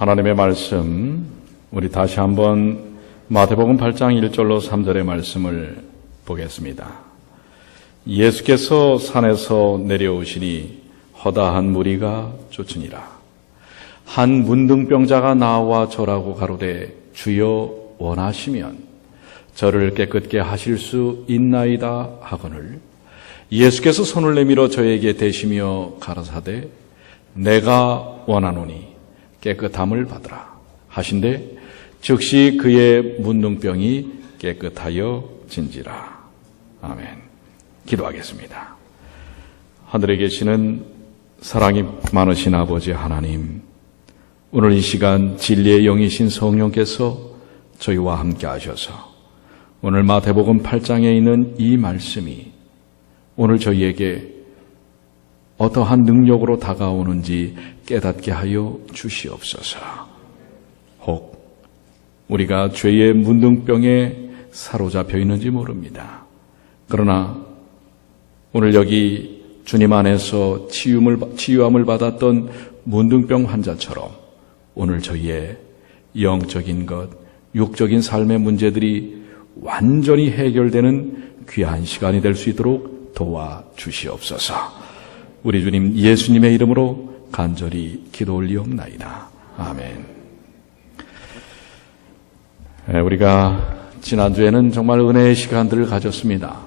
하나님의 말씀, 우리 다시 한번 마태복음 8장 1절로 3절의 말씀을 보겠습니다. 예수께서 산에서 내려오시니 허다한 무리가 쫓으니라. 한 문둥병자가 나와 절하고 가로되 주여 원하시면 저를 깨끗게 하실 수 있나이다 하거늘 예수께서 손을 내밀어 저에게 대시며 가라사대 내가 원하노니 깨끗함을 받으라 하신대 즉시 그의 문둥병이 깨끗하여 진지라. 아멘. 기도하겠습니다. 하늘에 계시는 사랑이 많으신 아버지 하나님, 오늘 이 시간 진리의 영이신 성령께서 저희와 함께 하셔서 오늘 마태복음 8장에 있는 이 말씀이 오늘 저희에게 어떠한 능력으로 다가오는지 깨닫게 하여 주시옵소서. 혹 우리가 죄의 문둥병에 사로잡혀 있는지 모릅니다. 그러나 오늘 여기 주님 안에서 치유함을 받았던 문둥병 환자처럼 오늘 저희의 영적인 것, 육적인 삶의 문제들이 완전히 해결되는 귀한 시간이 될 수 있도록 도와주시옵소서. 우리 주님 예수님의 이름으로 간절히 기도 올리옵나이다. 아멘. 우리가 지난주에는 정말 은혜의 시간들을 가졌습니다.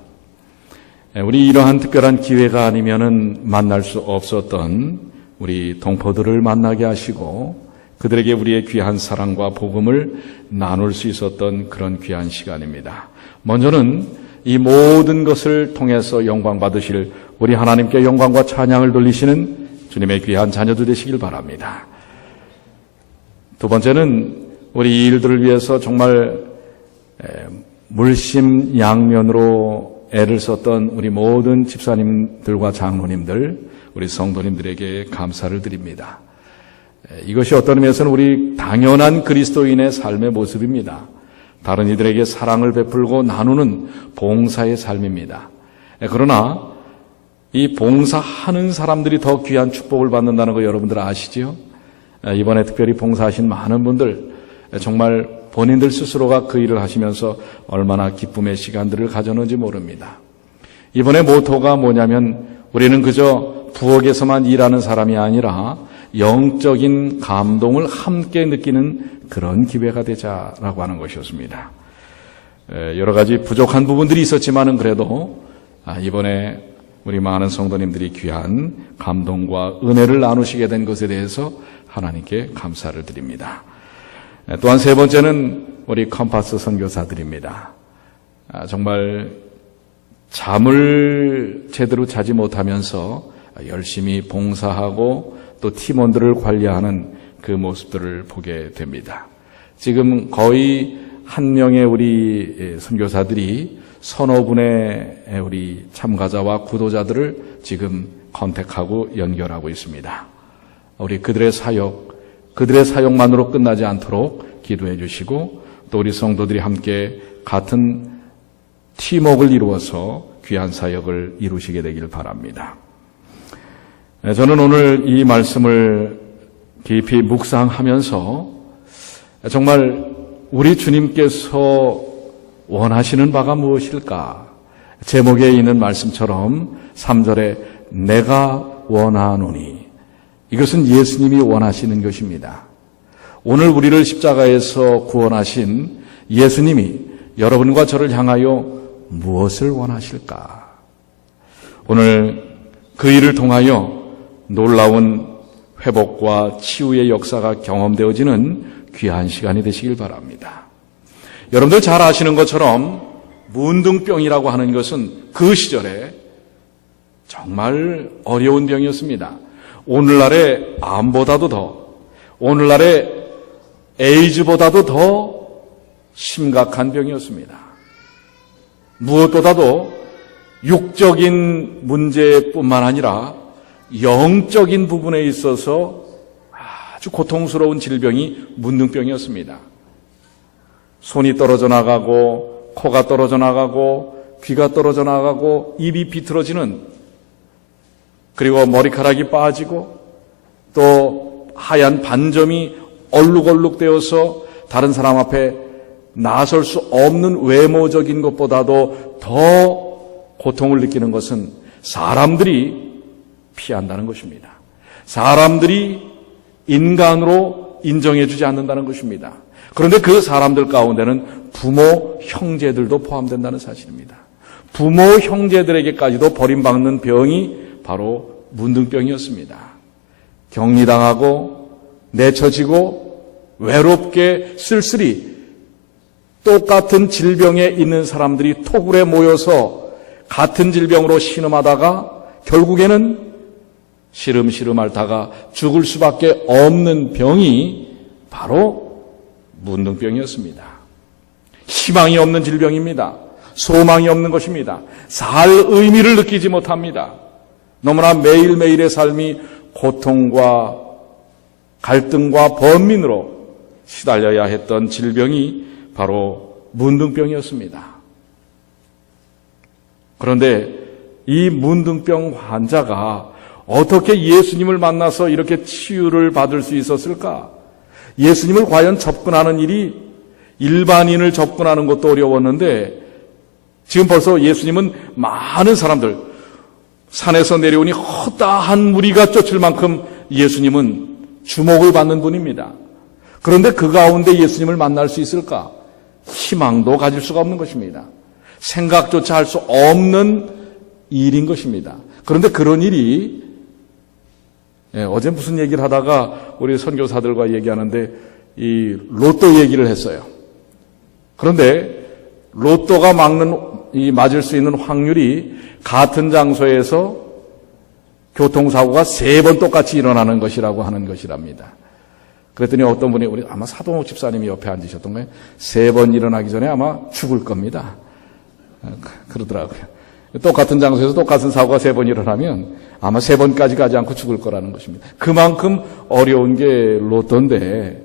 우리 이러한 특별한 기회가 아니면은 만날 수 없었던 우리 동포들을 만나게 하시고 그들에게 우리의 귀한 사랑과 복음을 나눌 수 있었던 그런 귀한 시간입니다. 먼저는 이 모든 것을 통해서 영광 받으실 우리 하나님께 영광과 찬양을 돌리시는 주님의 귀한 자녀들 되시길 바랍니다. 두 번째는 우리 이 일들을 위해서 정말 물심양면으로 애를 썼던 우리 모든 집사님들과 장로님들, 우리 성도님들에게 감사를 드립니다. 이것이 어떤 의미에서는 우리 당연한 그리스도인의 삶의 모습입니다. 다른 이들에게 사랑을 베풀고 나누는 봉사의 삶입니다. 그러나 이 봉사하는 사람들이 더 귀한 축복을 받는다는 거 여러분들 아시죠? 이번에 특별히 봉사하신 많은 분들 정말 본인들 스스로가 그 일을 하시면서 얼마나 기쁨의 시간들을 가졌는지 모릅니다. 이번에 모토가 뭐냐면 우리는 그저 부엌에서만 일하는 사람이 아니라 영적인 감동을 함께 느끼는 그런 기회가 되자라고 하는 것이었습니다. 여러 가지 부족한 부분들이 있었지만은 그래도 이번에 우리 많은 성도님들이 귀한 감동과 은혜를 나누시게 된 것에 대해서 하나님께 감사를 드립니다. 또한 세 번째는 우리 컴파스 선교사들입니다. 정말 잠을 제대로 자지 못하면서 열심히 봉사하고 또 팀원들을 관리하는 그 모습들을 보게 됩니다. 지금 거의 한 명의 우리 선교사들이 서너 분의 우리 참가자와 구도자들을 지금 컨택하고 연결하고 있습니다. 우리 그들의 사역만으로 끝나지 않도록 기도해 주시고 또 우리 성도들이 함께 같은 팀워크를 이루어서 귀한 사역을 이루시게 되길 바랍니다. 저는 오늘 이 말씀을 깊이 묵상하면서 정말 우리 주님께서 원하시는 바가 무엇일까? 제목에 있는 말씀처럼 3절에 내가 원하노니 이것은 예수님이 원하시는 것입니다. 오늘 우리를 십자가에서 구원하신 예수님이 여러분과 저를 향하여 무엇을 원하실까? 오늘 그 일을 통하여 놀라운 회복과 치유의 역사가 경험되어지는 귀한 시간이 되시길 바랍니다. 여러분들 잘 아시는 것처럼 문둥병이라고 하는 것은 그 시절에 정말 어려운 병이었습니다. 오늘날의 암보다도 더, 오늘날의 에이즈보다도 더 심각한 병이었습니다. 무엇보다도 육적인 문제뿐만 아니라 영적인 부분에 있어서 아주 고통스러운 질병이 문둥병이었습니다. 손이 떨어져 나가고 코가 떨어져 나가고 귀가 떨어져 나가고 입이 비틀어지는, 그리고 머리카락이 빠지고 또 하얀 반점이 얼룩얼룩되어서 다른 사람 앞에 나설 수 없는 외모적인 것보다도 더 고통을 느끼는 것은 사람들이 피한다는 것입니다. 사람들이 인간으로 인정해주지 않는다는 것입니다. 그런데 그 사람들 가운데는 부모, 형제들도 포함된다는 사실입니다. 부모, 형제들에게까지도 버림받는 병이 바로 문둥병이었습니다. 격리당하고 내쳐지고 외롭게 쓸쓸히 똑같은 질병에 있는 사람들이 토굴에 모여서 같은 질병으로 신음하다가 결국에는 시름시름 앓다가 죽을 수밖에 없는 병이 바로 문둥병이었습니다. 희망이 없는 질병입니다. 소망이 없는 것입니다. 살 의미를 느끼지 못합니다. 너무나 매일매일의 삶이 고통과 갈등과 번민으로 시달려야 했던 질병이 바로 문둥병이었습니다. 그런데 이 문둥병 환자가 어떻게 예수님을 만나서 이렇게 치유를 받을 수 있었을까? 예수님을 과연 접근하는 일이 일반인을 접근하는 것도 어려웠는데 지금 벌써 예수님은 많은 사람들, 산에서 내려오니 허다한 무리가 쫓을 만큼 예수님은 주목을 받는 분입니다. 그런데 그 가운데 예수님을 만날 수 있을까? 희망도 가질 수가 없는 것입니다. 생각조차 할 수 없는 일인 것입니다. 그런데 그런 일이 어제 무슨 얘기를 하다가 우리 선교사들과 얘기하는데 이 로또 얘기를 했어요. 그런데 로또가 맞을 수 있는 확률이 같은 장소에서 교통사고가 3번 똑같이 일어나는 것이라고 하는 것이랍니다. 그랬더니 어떤 분이 우리 아마 사동욱 집사님이 옆에 앉으셨던 거예요. 3번 일어나기 전에 아마 죽을 겁니다. 그러더라고요. 똑같은 장소에서 똑같은 사고가 3번 일어나면 아마 3번까지 가지 않고 죽을 거라는 것입니다. 그만큼 어려운 게 로또인데,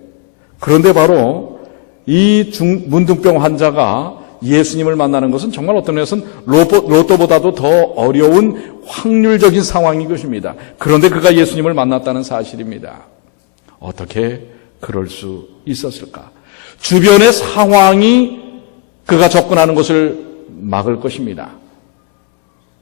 그런데 바로 이 문둥병 환자가 예수님을 만나는 것은 정말 어떤 면에서는 로또보다도 더 어려운 확률적인 상황인 것입니다. 그런데 그가 예수님을 만났다는 사실입니다. 어떻게 그럴 수 있었을까? 주변의 상황이 그가 접근하는 것을 막을 것입니다.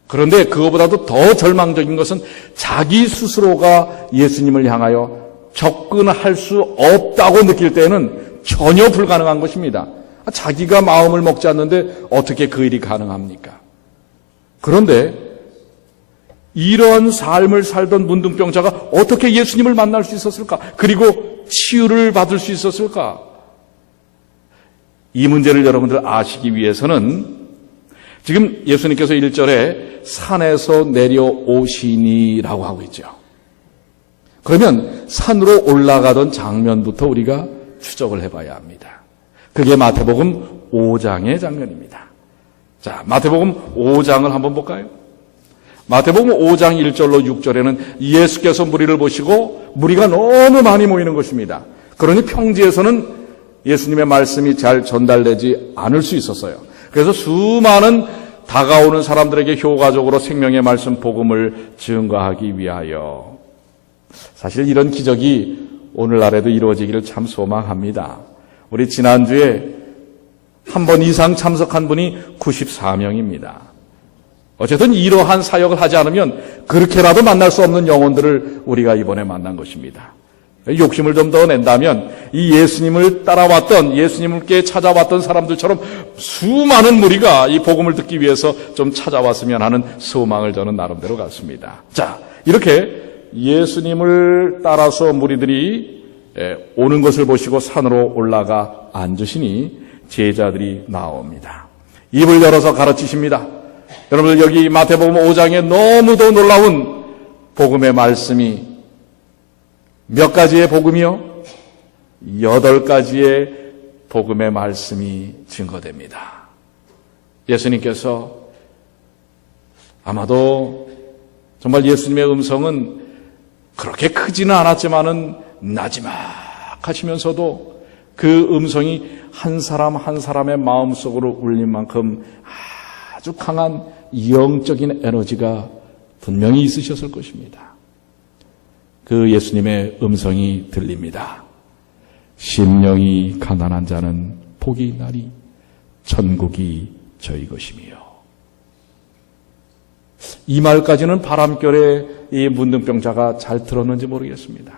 그런데 그거보다도 더 절망적인 것은 자기 스스로가 예수님을 향하여 접근할 수 없다고 느낄 때는 전혀 불가능한 것입니다. 자기가 마음을 먹지 않는데 어떻게 그 일이 가능합니까? 그런데 이런 삶을 살던 문둥병자가 어떻게 예수님을 만날 수 있었을까? 그리고 치유를 받을 수 있었을까? 이 문제를 여러분들 아시기 위해서는 지금 예수님께서 1절에 산에서 내려오시니라고 하고 있죠. 그러면 산으로 올라가던 장면부터 우리가 추적을 해봐야 합니다. 그게 마태복음 5장의 장면입니다. 자, 마태복음 5장을 한번 볼까요? 마태복음 5장 1절로 6절에는 예수께서 무리를 보시고 무리가 너무 많이 모이는 것입니다. 그러니 평지에서는 예수님의 말씀이 잘 전달되지 않을 수 있었어요. 그래서 수많은 다가오는 사람들에게 효과적으로 생명의 말씀 복음을 증거하기 위하여, 사실 이런 기적이 오늘날에도 이루어지기를 참 소망합니다. 우리 지난주에 한 번 이상 참석한 분이 94명입니다. 어쨌든 이러한 사역을 하지 않으면 그렇게라도 만날 수 없는 영혼들을 우리가 이번에 만난 것입니다. 욕심을 좀 더 낸다면 이 예수님을 따라왔던, 예수님께 찾아왔던 사람들처럼 수많은 무리가 이 복음을 듣기 위해서 좀 찾아왔으면 하는 소망을 저는 나름대로 갖습니다. 자, 이렇게 예수님을 따라서 무리들이 오는 것을 보시고 산으로 올라가 앉으시니 제자들이 나옵니다. 입을 열어서 가르치십니다. 여러분들 여기 마태복음 5장에 너무도 놀라운 복음의 말씀이 몇 가지의 복음이요? 8가지의 복음의 말씀이 증거됩니다. 예수님께서 아마도 정말 예수님의 음성은 그렇게 크지는 않았지만은 나지막하시면서도 그 음성이 한 사람 한 사람의 마음속으로 울린 만큼 아주 강한 영적인 에너지가 분명히 있으셨을 것입니다. 그 예수님의 음성이 들립니다. 심령이 가난한 자는 복이 있나니 천국이 저희 것이며. 이 말까지는 바람결에 이 문둥병자가 잘 들었는지 모르겠습니다.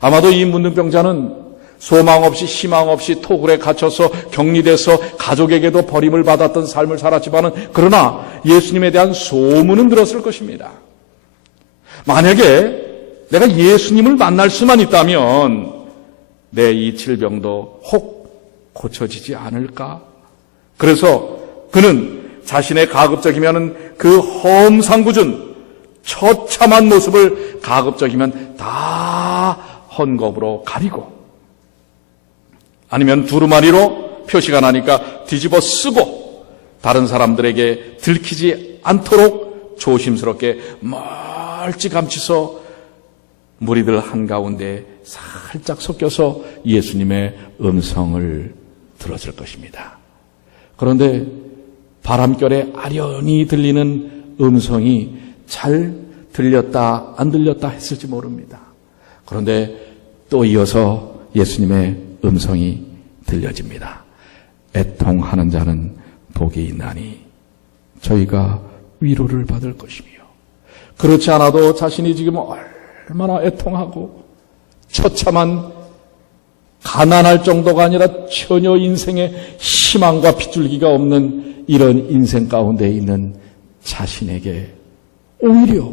아마도 이 문둥병자는 소망 없이 희망 없이 토굴에 갇혀서 격리돼서 가족에게도 버림을 받았던 삶을 살았지만은, 그러나 예수님에 대한 소문은 들었을 것입니다. 만약에 내가 예수님을 만날 수만 있다면 내 이 질병도 혹 고쳐지지 않을까? 그래서 그는 자신의 가급적이면 그 험상궂은 처참한 모습을 가급적이면 다 헝겊으로 가리고, 아니면 두루마리로 표시가 나니까 뒤집어 쓰고 다른 사람들에게 들키지 않도록 조심스럽게 멀찌감치서 무리들 한가운데 살짝 섞여서 예수님의 음성을 들었을 것입니다. 그런데 바람결에 아련히 들리는 음성이 잘 들렸다 안 들렸다 했을지 모릅니다. 그런데 또 이어서 예수님의 음성이 들려집니다. 애통하는 자는 복이 있나니 저희가 위로를 받을 것이며. 그렇지 않아도 자신이 지금 얼마나 애통하고 처참한, 가난할 정도가 아니라 전혀 인생에 희망과 빗줄기가 없는 이런 인생 가운데 있는 자신에게 오히려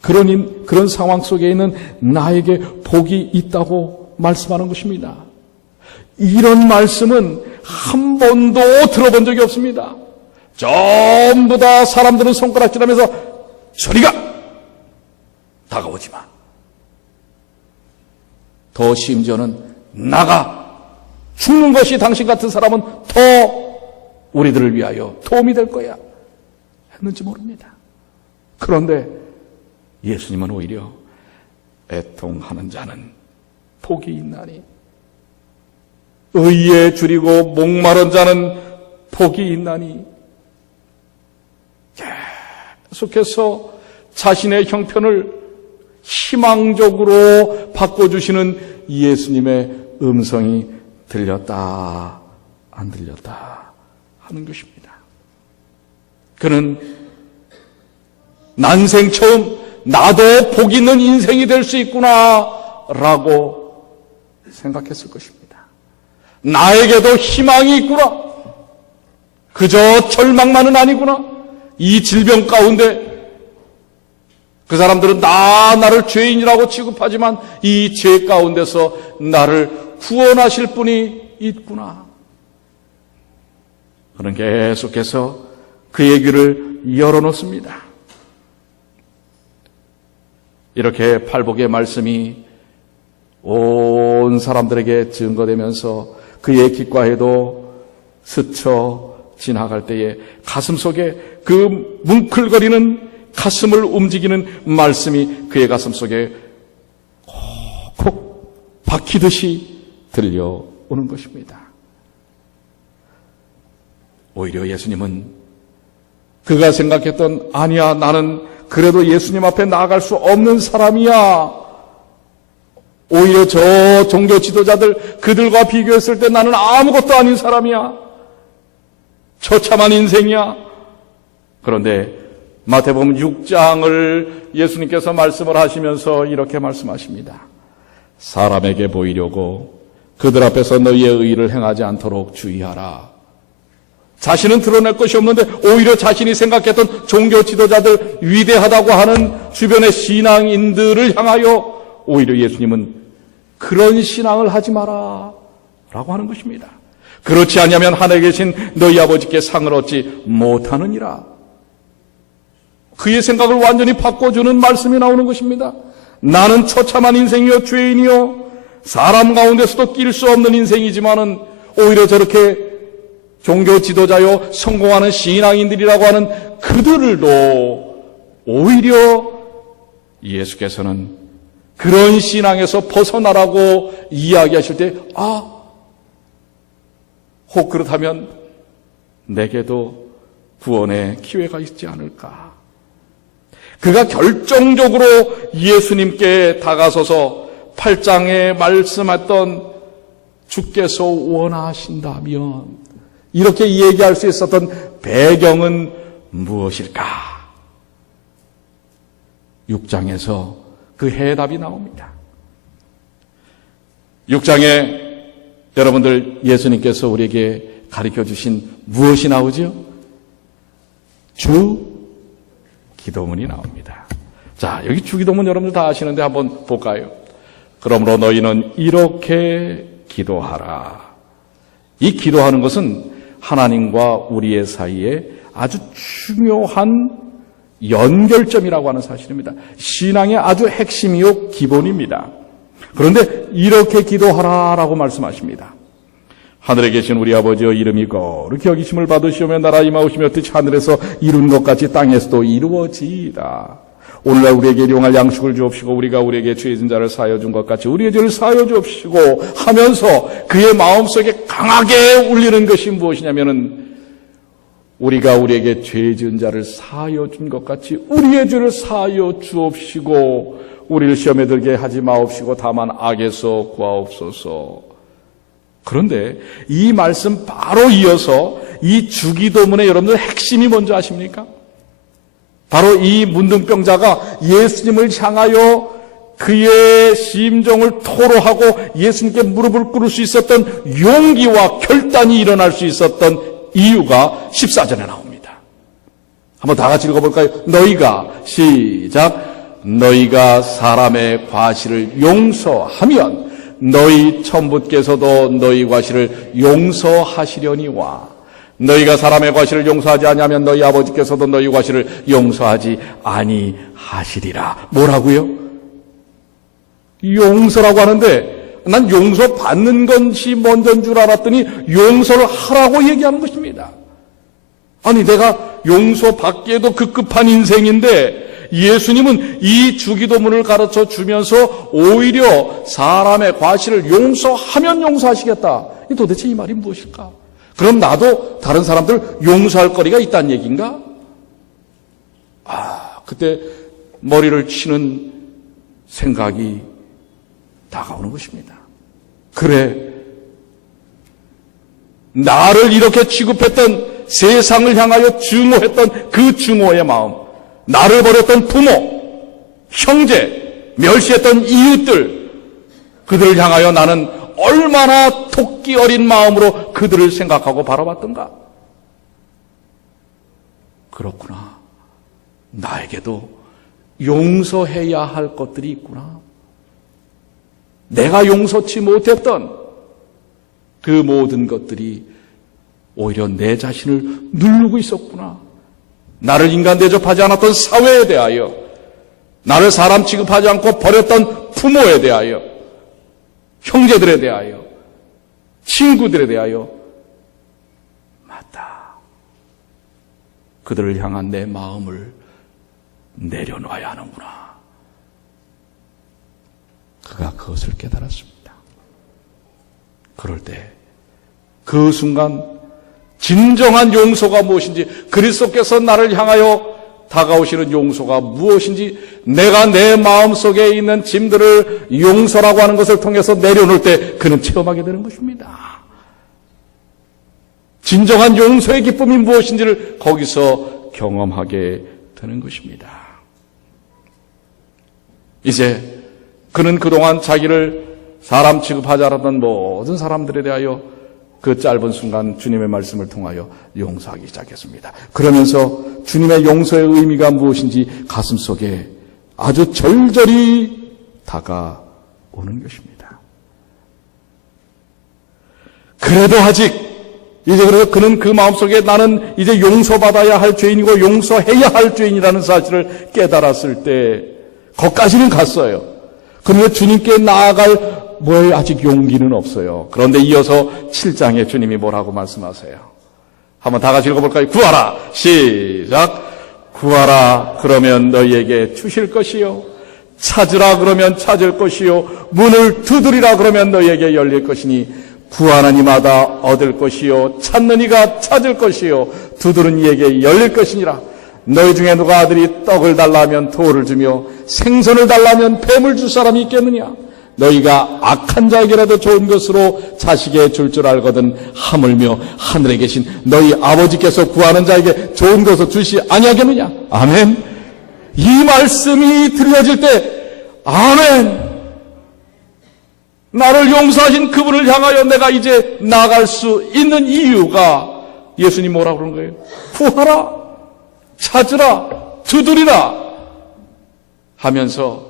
그런 상황 속에 있는 나에게 복이 있다고 말씀하는 것입니다. 이런 말씀은 한 번도 들어본 적이 없습니다. 전부 다 사람들은 손가락질하면서 저리가 다가오지 마. 더 심지어는 나가 죽는 것이 당신 같은 사람은 더 우리들을 위하여 도움이 될 거야 했는지 모릅니다. 그런데 예수님은 오히려 애통하는 자는 복이 있나니, 의에 줄이고 목마른 자는 복이 있나니, 계속해서 자신의 형편을 희망적으로 바꿔주시는 예수님의 음성이 들렸다 안 들렸다 하는 것입니다. 그는 난생 처음 나도 복 있는 인생이 될 수 있구나 라고 생각했을 것입니다. 나에게도 희망이 있구나, 그저 절망만은 아니구나. 이 질병 가운데 그 사람들은 나를 죄인이라고 취급하지만 이 죄 가운데서 나를 구원하실 분이 있구나. 그는 계속해서 그의 귀를 열어놓습니다. 이렇게 팔복의 말씀이 온 사람들에게 증거되면서 그의 귓가에도 스쳐 지나갈 때에 가슴속에 그 뭉클거리는 가슴을 움직이는 말씀이 그의 가슴 속에 콕콕 박히듯이 들려오는 것입니다. 오히려 예수님은 그가 생각했던, 아니야, 나는 그래도 예수님 앞에 나아갈 수 없는 사람이야, 오히려 저 종교 지도자들, 그들과 비교했을 때 나는 아무것도 아닌 사람이야, 처참한 인생이야. 그런데 마태복음 6장을 예수님께서 말씀을 하시면서 이렇게 말씀하십니다. 사람에게 보이려고 그들 앞에서 너희의 의를 행하지 않도록 주의하라. 자신은 드러낼 것이 없는데 오히려 자신이 생각했던 종교 지도자들, 위대하다고 하는 주변의 신앙인들을 향하여 오히려 예수님은 그런 신앙을 하지 마라 라고 하는 것입니다. 그렇지 않으면 하늘에 계신 너희 아버지께 상을 얻지 못하느니라. 그의 생각을 완전히 바꿔주는 말씀이 나오는 것입니다. 나는 처참한 인생이요 죄인이요 사람 가운데서도 낄 수 없는 인생이지만은 오히려 저렇게 종교 지도자요 성공하는 신앙인들이라고 하는 그들도 오히려 예수께서는 그런 신앙에서 벗어나라고 이야기하실 때, 혹 그렇다면 내게도 구원의 기회가 있지 않을까. 그가 결정적으로 예수님께 다가서서 8장에 말씀했던 주께서 원하신다면 이렇게 얘기할 수 있었던 배경은 무엇일까? 6장에서 그 해답이 나옵니다. 6장에 여러분들 예수님께서 우리에게 가르쳐 주신 무엇이 나오죠? 주 기도문이 나옵니다. 자, 여기 주 기도문 여러분들 다 아시는데 한번 볼까요? 그러므로 너희는 이렇게 기도하라. 이 기도하는 것은 하나님과 우리의 사이에 아주 중요한 연결점이라고 하는 사실입니다. 신앙의 아주 핵심이요 기본입니다. 그런데 이렇게 기도하라라고 말씀하십니다. 하늘에 계신 우리 아버지여 이름이 거룩히 여기심을 받으시오며 나라 임하오시며 뜻이 하늘에서 이룬 것 같이 땅에서도 이루어지이다. 오늘날 우리에게 일용할 양식을 주옵시고 우리가 우리에게 죄진 자를 사하여 준 것 같이 우리의 죄를 사하여 주옵시고 하면서 그의 마음속에 강하게 울리는 것이 무엇이냐면은 우리가 우리에게 죄 지은 자를 사하여 준 것 같이 우리의 죄를 사하여 주옵시고 우리를 시험에 들게 하지 마옵시고 다만 악에서 구하옵소서. 그런데 이 말씀 바로 이어서 이 주기도문의 여러분들 핵심이 뭔지 아십니까? 바로 이 문둥병자가 예수님을 향하여 그의 심정을 토로하고 예수님께 무릎을 꿇을 수 있었던 용기와 결단이 일어날 수 있었던 이유가 14절에 나옵니다. 한번 다 같이 읽어볼까요? 너희가 시작. 너희가 사람의 과실을 용서하면 너희 천부께서도 너희 과실을 용서하시려니와 너희가 사람의 과실을 용서하지 아니하면 너희 아버지께서도 너희 과실을 용서하지 아니하시리라. 뭐라고요? 용서라고 하는데 난 용서받는 것이 먼저인 줄 알았더니 용서를 하라고 얘기하는 것입니다. 아니 내가 용서받기에도 급급한 인생인데 예수님은 이 주기도문을 가르쳐 주면서 오히려 사람의 과실을 용서하면 용서하시겠다. 도대체 이 말이 무엇일까? 그럼 나도 다른 사람들 용서할 거리가 있다는 얘기인가? 그때 머리를 치는 생각이 다가오는 것입니다. 그래, 나를 이렇게 취급했던 세상을 향하여 증오했던 그 증오의 마음, 나를 버렸던 부모, 형제, 멸시했던 이웃들, 그들을 향하여 나는 얼마나 토끼 어린 마음으로 그들을 생각하고 바라봤던가? 그렇구나. 나에게도 용서해야 할 것들이 있구나. 내가 용서치 못했던 그 모든 것들이 오히려 내 자신을 누르고 있었구나. 나를 인간 대접하지 않았던 사회에 대하여, 나를 사람 취급하지 않고 버렸던 부모에 대하여, 형제들에 대하여, 친구들에 대하여, 맞다. 그들을 향한 내 마음을 내려놔야 하는구나. 그가 그것을 깨달았습니다. 그럴 때, 그 순간 진정한 용서가 무엇인지, 그리스도께서 나를 향하여 다가오시는 용서가 무엇인지, 내가 내 마음속에 있는 짐들을 용서라고 하는 것을 통해서 내려놓을 때 그는 체험하게 되는 것입니다. 진정한 용서의 기쁨이 무엇인지를 거기서 경험하게 되는 것입니다. 이제 그는 그동안 자기를 사람 취급하지 않았던 모든 사람들에 대하여 그 짧은 순간 주님의 말씀을 통하여 용서하기 시작했습니다. 그러면서 주님의 용서의 의미가 무엇인지 가슴속에 아주 절절히 다가오는 것입니다. 그래도 아직 이제 그래서 그는 그 마음속에 나는 이제 용서받아야 할 죄인이고 용서해야 할 죄인이라는 사실을 깨달았을 때 거기까지는 갔어요. 그런데 주님께 나아갈 아직 용기는 없어요. 그런데 이어서 7장에 주님이 뭐라고 말씀하세요? 한번 다 같이 읽어볼까요? 구하라. 시작. 구하라. 그러면 너희에게 주실 것이요. 찾으라. 그러면 찾을 것이요. 문을 두드리라. 그러면 너희에게 열릴 것이니 구하는 이마다 얻을 것이요. 찾는 이가 찾을 것이요. 두드는 이에게 열릴 것이니라. 너희 중에 누가 아들이 떡을 달라면 돌을 주며 생선을 달라면 뱀을 줄 사람이 있겠느냐? 너희가 악한 자에게라도 좋은 것으로 자식의 줄 알거든 하물며 하늘에 계신 너희 아버지께서 구하는 자에게 좋은 것을 주시 아니하겠느냐. 아멘. 이 말씀이 들려질 때 아멘. 나를 용서하신 그분을 향하여 내가 이제 나아갈 수 있는 이유가 예수님 뭐라고 그러는 거예요? 구하라, 찾으라, 두드리라 하면서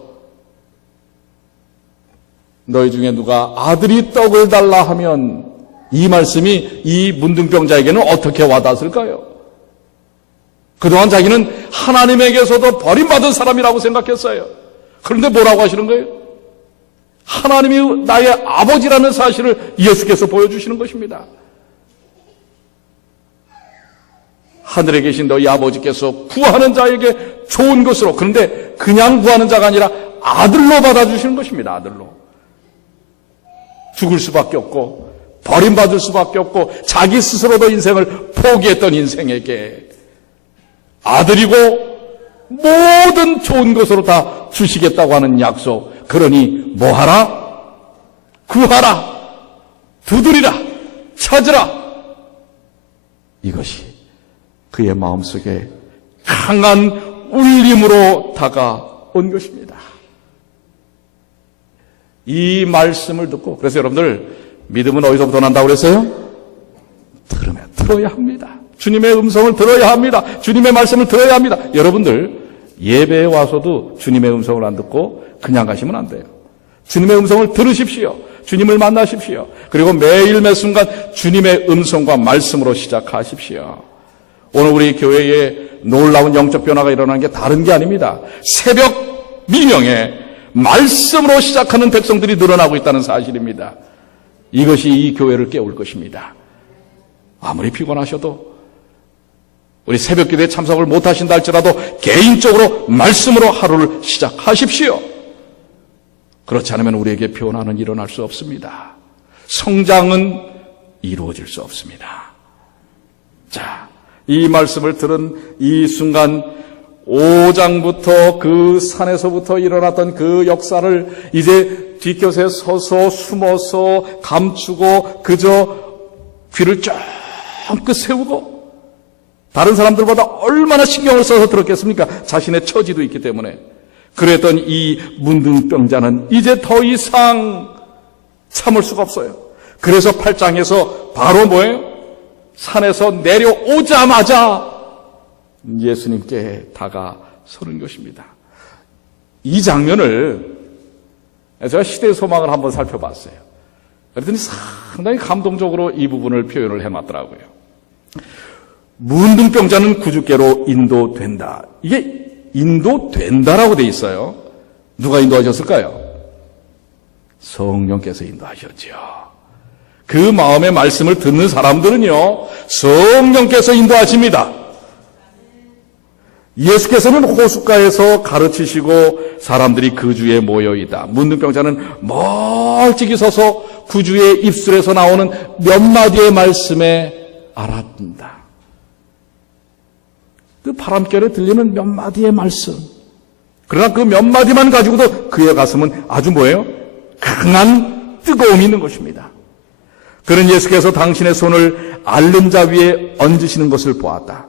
너희 중에 누가 아들이 떡을 달라 하면 이 말씀이 이 문둥병자에게는 어떻게 와닿았을까요? 그동안 자기는 하나님에게서도 버림받은 사람이라고 생각했어요. 그런데 뭐라고 하시는 거예요? 하나님이 나의 아버지라는 사실을 예수께서 보여주시는 것입니다. 하늘에 계신 너희 아버지께서 구하는 자에게 좋은 것으로, 그런데 그냥 구하는 자가 아니라 아들로 받아주시는 것입니다. 아들로. 죽을 수밖에 없고 버림받을 수밖에 없고 자기 스스로도 인생을 포기했던 인생에게 아들이고 모든 좋은 것으로 다 주시겠다고 하는 약속. 그러니 뭐하라? 구하라, 두드리라, 찾으라. 이것이 그의 마음속에 강한 울림으로 다가온 것입니다. 이 말씀을 듣고, 그래서 여러분들 믿음은 어디서부터 난다고 그랬어요? 들어야 합니다. 주님의 음성을 들어야 합니다. 주님의 말씀을 들어야 합니다. 여러분들 예배에 와서도 주님의 음성을 안 듣고 그냥 가시면 안 돼요. 주님의 음성을 들으십시오. 주님을 만나십시오. 그리고 매일 매 순간 주님의 음성과 말씀으로 시작하십시오. 오늘 우리 교회에 놀라운 영적 변화가 일어나는 게 다른 게 아닙니다. 새벽 미명에 말씀으로 시작하는 백성들이 늘어나고 있다는 사실입니다. 이것이 이 교회를 깨울 것입니다. 아무리 피곤하셔도 우리 새벽기도에 참석을 못하신다 할지라도 개인적으로 말씀으로 하루를 시작하십시오. 그렇지 않으면 우리에게 변화는 일어날 수 없습니다. 성장은 이루어질 수 없습니다. 자, 이 말씀을 들은 이 순간 5장부터 그 산에서부터 일어났던 그 역사를 이제 뒷곁에 서서 숨어서 감추고 그저 귀를 쫑긋 세우고 다른 사람들보다 얼마나 신경을 써서 들었겠습니까? 자신의 처지도 있기 때문에. 그랬던 이 문둥병자는 이제 더 이상 참을 수가 없어요. 그래서 8장에서 바로 뭐예요? 산에서 내려오자마자 예수님께 다가서는 것입니다. 이 장면을 제가 시대의 소망을 한번 살펴봤어요. 그랬더니 상당히 감동적으로 이 부분을 표현을 해놨더라고요. 문둥병자는 구주께로 인도된다. 이게 인도된다라고 돼 있어요. 누가 인도하셨을까요? 성령께서 인도하셨죠. 그 마음의 말씀을 듣는 사람들은요, 성령께서 인도하십니다. 예수께서는 호숫가에서 가르치시고 사람들이 그 주에 모여있다. 문둥병자는 멀찍이 서서 구주의 입술에서 나오는 몇 마디의 말씀에 알아듣는다. 그 바람결에 들리는 몇 마디의 말씀. 그러나 그 몇 마디만 가지고도 그의 가슴은 아주 뭐예요? 강한 뜨거움이 있는 것입니다. 그는 예수께서 당신의 손을 앓는 자 위에 얹으시는 것을 보았다.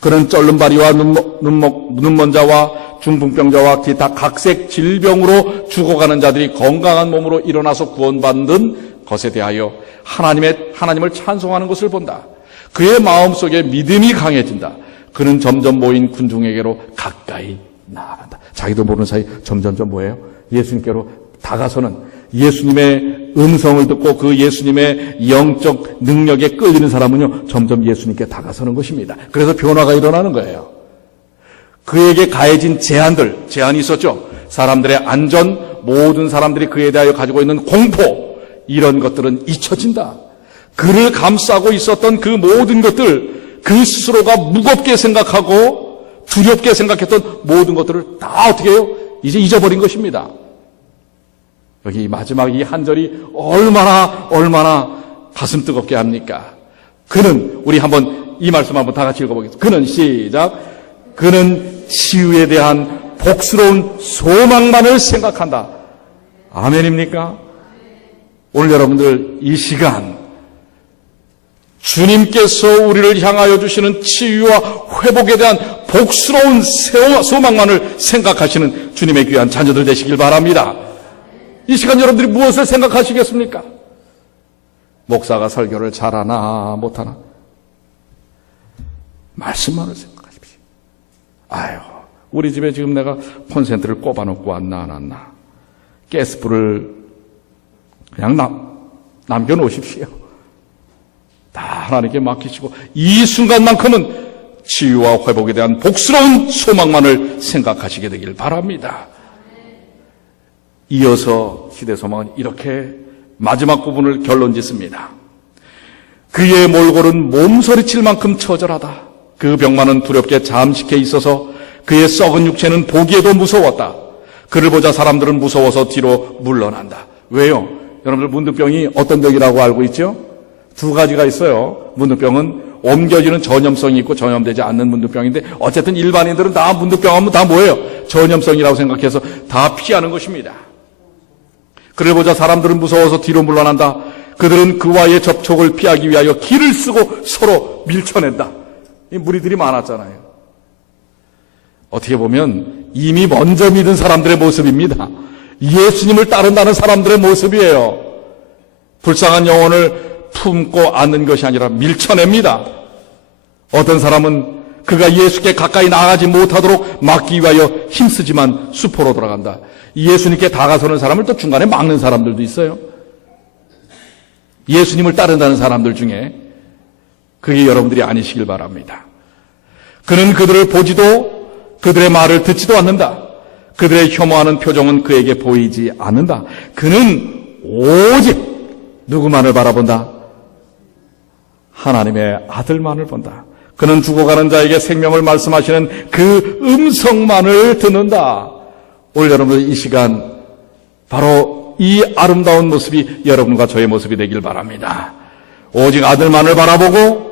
그는 쩔름바리와 눈먼 자와 중풍병자와 기타 각색 질병으로 죽어가는 자들이 건강한 몸으로 일어나서 구원받는 것에 대하여 하나님을 찬송하는 것을 본다. 그의 마음속에 믿음이 강해진다. 그는 점점 모인 군중에게로 가까이 나아간다. 자기도 모르는 사이 점점점 뭐예요? 예수님께로 다가서는, 예수님의 음성을 듣고 그 예수님의 영적 능력에 끌리는 사람은요, 점점 예수님께 다가서는 것입니다. 그래서 변화가 일어나는 거예요. 그에게 가해진 제한이 있었죠. 사람들의 안전, 모든 사람들이 그에 대하여 가지고 있는 공포, 이런 것들은 잊혀진다. 그를 감싸고 있었던 그 모든 것들, 그 스스로가 무겁게 생각하고 두렵게 생각했던 모든 것들을 다 어떻게 해요? 이제 잊어버린 것입니다. 여기 마지막 이 한 절이 얼마나 가슴 뜨겁게 합니까? 그는, 우리 한번 이 말씀 한번 다 같이 읽어보겠습니다. 그는 시작. 그는 치유에 대한 복스러운 소망만을 생각한다. 아멘입니까? 오늘 여러분들 이 시간 주님께서 우리를 향하여 주시는 치유와 회복에 대한 복스러운 소망만을 생각하시는 주님의 귀한 자녀들 되시길 바랍니다. 이 시간 여러분들이 무엇을 생각하시겠습니까? 목사가 설교를 잘하나 못하나? 말씀만을 생각하십시오. 아유, 우리 집에 지금 내가 콘센트를 꼽아놓고 왔나 안 왔나? 가스불을 그냥 남겨놓으십시오. 다 하나님께 맡기시고 이 순간만큼은 치유와 회복에 대한 복스러운 소망만을 생각하시게 되길 바랍니다. 이어서 시대소망은 이렇게 마지막 부분을 결론 짓습니다. 그의 몰골은 몸서리칠 만큼 처절하다. 그 병만은 두렵게 잠식해 있어서 그의 썩은 육체는 보기에도 무서웠다. 그를 보자 사람들은 무서워서 뒤로 물러난다. 왜요? 여러분들 문득병이 어떤 병이라고 알고 있죠? 두 가지가 있어요. 문득병은 옮겨지는 전염성이 있고 전염되지 않는 문득병인데 어쨌든 일반인들은 다 문득병 하면 다 뭐예요? 전염성이라고 생각해서 다 피하는 것입니다. 그를 보자 사람들은 무서워서 뒤로 물러난다. 그들은 그와의 접촉을 피하기 위하여 길을 쓰고 서로 밀쳐낸다. 이 무리들이 많았잖아요. 어떻게 보면 이미 먼저 믿은 사람들의 모습입니다. 예수님을 따른다는 사람들의 모습이에요. 불쌍한 영혼을 품고 앉는 것이 아니라 밀쳐냅니다. 어떤 사람은 그가 예수께 가까이 나가지 못하도록 막기 위하여 힘쓰지만 수포로 돌아간다. 예수님께 다가서는 사람을 또 중간에 막는 사람들도 있어요. 예수님을 따른다는 사람들 중에 그게 여러분들이 아니시길 바랍니다. 그는 그들을 보지도 그들의 말을 듣지도 않는다. 그들의 혐오하는 표정은 그에게 보이지 않는다. 그는 오직 누구만을 바라본다? 하나님의 아들만을 본다. 그는 죽어가는 자에게 생명을 말씀하시는 그 음성만을 듣는다. 오늘 여러분들 이 시간 바로 이 아름다운 모습이 여러분과 저의 모습이 되길 바랍니다. 오직 아들만을 바라보고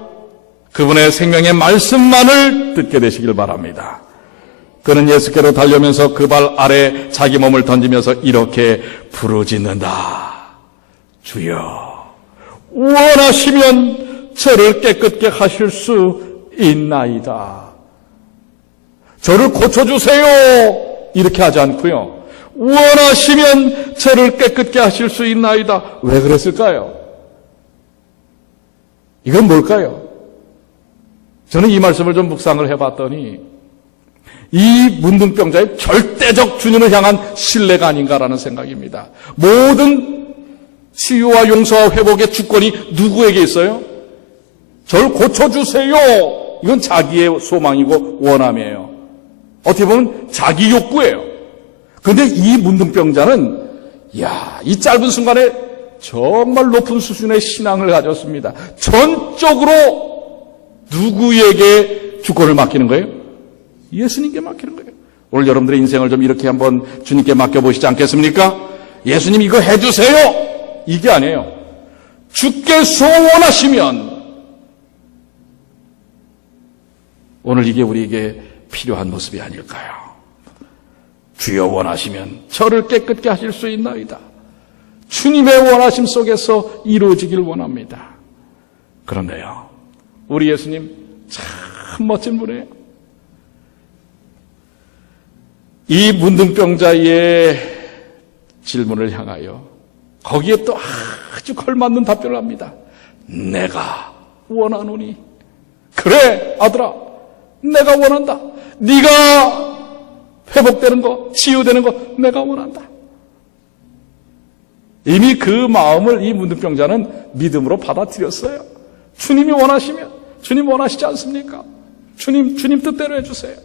그분의 생명의 말씀만을 듣게 되시길 바랍니다. 그는 예수께로 달려면서 그 발 아래 자기 몸을 던지면서 이렇게 부르짖는다. 주여, 원하시면 저를 깨끗게 하실 수 있나이다. 저를 고쳐주세요. 이렇게 하지 않고요. 원하시면 저를 깨끗게 하실 수 있나이다. 왜 그랬을까요? 이건 뭘까요? 저는 이 말씀을 좀 묵상을 해봤더니 이 문둥병자의 절대적 주님을 향한 신뢰가 아닌가라는 생각입니다. 모든 치유와 용서와 회복의 주권이 누구에게 있어요? 저를 고쳐주세요. 이건 자기의 소망이고 원함이에요. 어떻게 보면 자기 욕구예요. 그런데 이 문둥병자는 이 짧은 순간에 정말 높은 수준의 신앙을 가졌습니다. 전적으로 누구에게 주권을 맡기는 거예요? 예수님께 맡기는 거예요. 오늘 여러분들의 인생을 좀 이렇게 한번 주님께 맡겨보시지 않겠습니까? 예수님 이거 해주세요. 이게 아니에요. 주께서 원하시면, 오늘 이게 우리에게 필요한 모습이 아닐까요? 주여 원하시면 저를 깨끗게 하실 수 있나이다. 주님의 원하심 속에서 이루어지길 원합니다. 그런데요, 우리 예수님 참 멋진 분이에요. 이 문둥병자의 질문을 향하여 거기에 또 아주 걸맞는 답변을 합니다. 내가 원하노니. 그래 아들아, 내가 원한다. 네가 회복되는 거, 치유되는 거 내가 원한다. 이미 그 마음을 이 문둥병자는 믿음으로 받아들였어요. 주님이 원하시면, 주님 원하시지 않습니까? 주님 뜻대로 해주세요.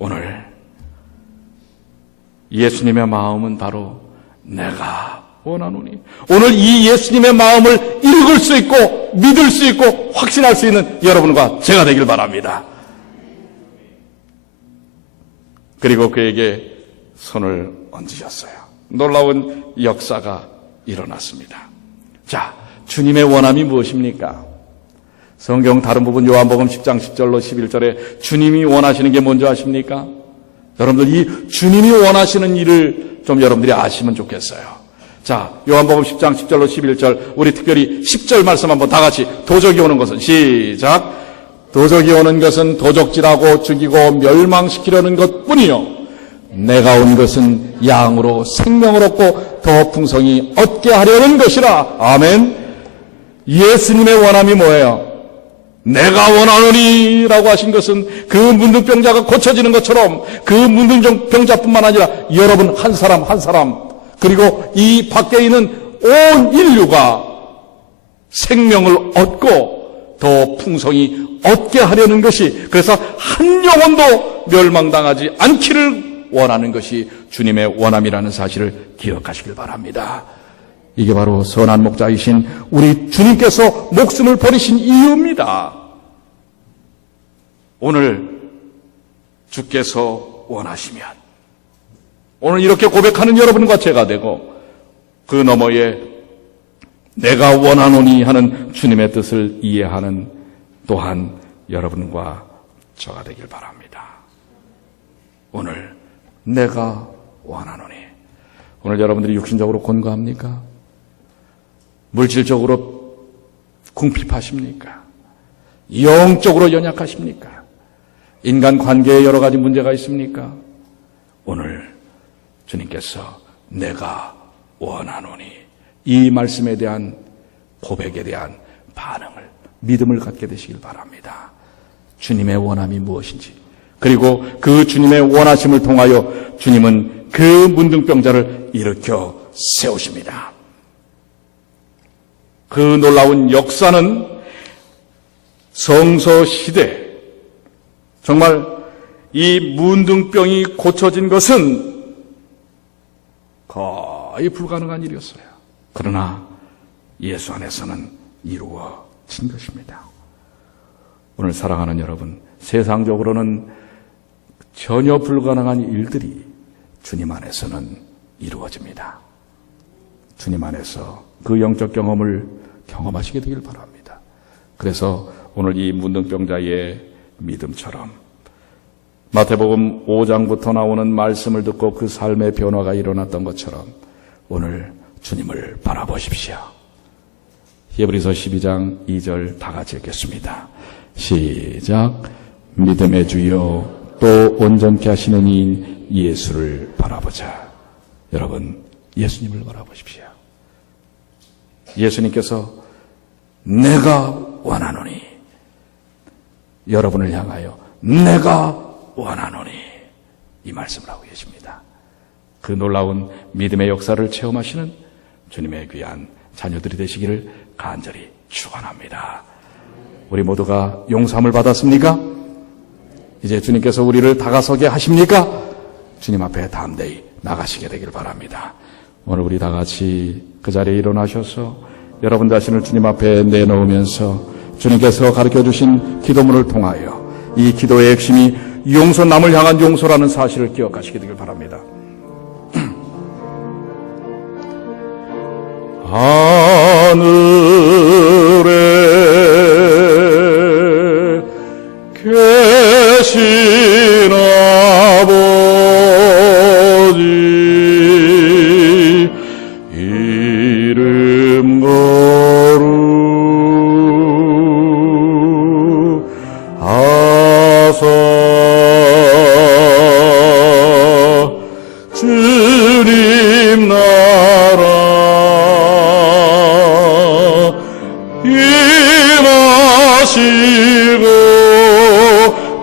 오늘 예수님의 마음은 바로 내가 원하노니. 오늘 이 예수님의 마음을 읽을 수 있고 믿을 수 있고 확신할 수 있는 여러분과 제가 되길 바랍니다. 그리고 그에게 손을 얹으셨어요. 놀라운 역사가 일어났습니다. 자, 주님의 원함이 무엇입니까? 성경 다른 부분 요한복음 10장 10절로 11절에 주님이 원하시는 게 뭔지 아십니까? 여러분들 이 주님이 원하시는 일을 좀 여러분들이 아시면 좋겠어요. 자, 요한복음 10장 10절로 11절, 우리 특별히 10절 말씀 한번 다 같이. 도적이 오는 것은, 시작. 도적이 오는 것은 도적질하고 죽이고 멸망시키려는 것뿐이요, 내가 온 것은 양으로 생명을 얻고 더 풍성히 얻게 하려는 것이라. 아멘. 예수님의 원함이 뭐예요? 내가 원하노니 라고 하신 것은 그 문둥병자가 고쳐지는 것처럼 그 문둥병자뿐만 아니라 여러분 한 사람 한 사람, 그리고 이 밖에 있는 온 인류가 생명을 얻고 더 풍성히 얻게 하려는 것이, 그래서 한 영혼도 멸망당하지 않기를 원하는 것이 주님의 원함이라는 사실을 기억하시길 바랍니다. 이게 바로 선한 목자이신 우리 주님께서 목숨을 버리신 이유입니다. 오늘 주께서 원하시면, 오늘 이렇게 고백하는 여러분과 제가 되고, 그 너머에 내가 원하노니 하는 주님의 뜻을 이해하는 또한 여러분과 저가 되길 바랍니다. 오늘 내가 원하노니. 오늘 여러분들이 육신적으로 곤고합니까? 물질적으로 궁핍하십니까? 영적으로 연약하십니까? 인간 관계에 여러 가지 문제가 있습니까? 오늘 주님께서 내가 원하노니, 이 말씀에 대한 고백에 대한 반응을, 믿음을 갖게 되시길 바랍니다. 주님의 원함이 무엇인지, 그리고 그 주님의 원하심을 통하여 주님은 그 문둥병자를 일으켜 세우십니다. 그 놀라운 역사는 성서 시대, 정말 이 문둥병이 고쳐진 것은 거의 불가능한 일이었어요. 그러나 예수 안에서는 이루어진 것입니다. 오늘 사랑하는 여러분, 세상적으로는 전혀 불가능한 일들이 주님 안에서는 이루어집니다. 주님 안에서 그 영적 경험을 경험하시게 되길 바랍니다. 그래서 오늘 이 문둥병자의 믿음처럼 마태복음 5장부터 나오는 말씀을 듣고 그 삶의 변화가 일어났던 것처럼 오늘 주님을 바라보십시오. 히브리서 12장 2절 다 같이 읽겠습니다. 시작. 믿음의 주여 또 온전케 하시는 이인 예수를 바라보자. 여러분, 예수님을 바라보십시오. 예수님께서 내가 원하노니, 여러분을 향하여 내가 원하노니, 이 말씀을 하고 계십니다. 그 놀라운 믿음의 역사를 체험하시는 주님의 귀한 자녀들이 되시기를 간절히 축원합니다. 우리 모두가 용서함을 받았습니까? 이제 주님께서 우리를 다가서게 하십니까? 주님 앞에 담대히 나가시게 되길 바랍니다. 오늘 우리 다 같이 그 자리에 일어나셔서 여러분 자신을 주님 앞에 내놓으면서 주님께서 가르쳐 주신 기도문을 통하여 이 기도의 핵심이 용서, 남을 향한 용서라는 사실을 기억하시게 되길 바랍니다. 하늘에 계신 아버지, 이름 거룩하사 주님 나라 임하시고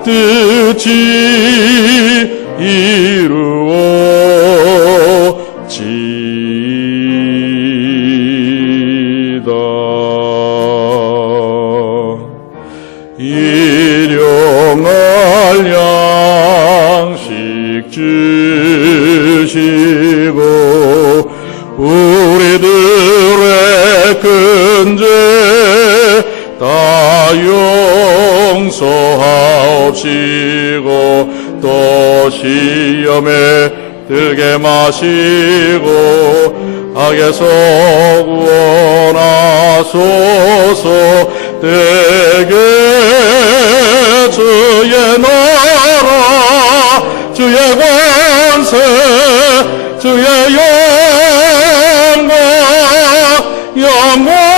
뜻이 이루어지다. 일용할 양식 주시고 우리들의 큰 죄 다 용서하옵시고 또 시험에 들게 마시고 악에서 구원하소서. 대개 주의 나라 주의 주의 권세 주의 영광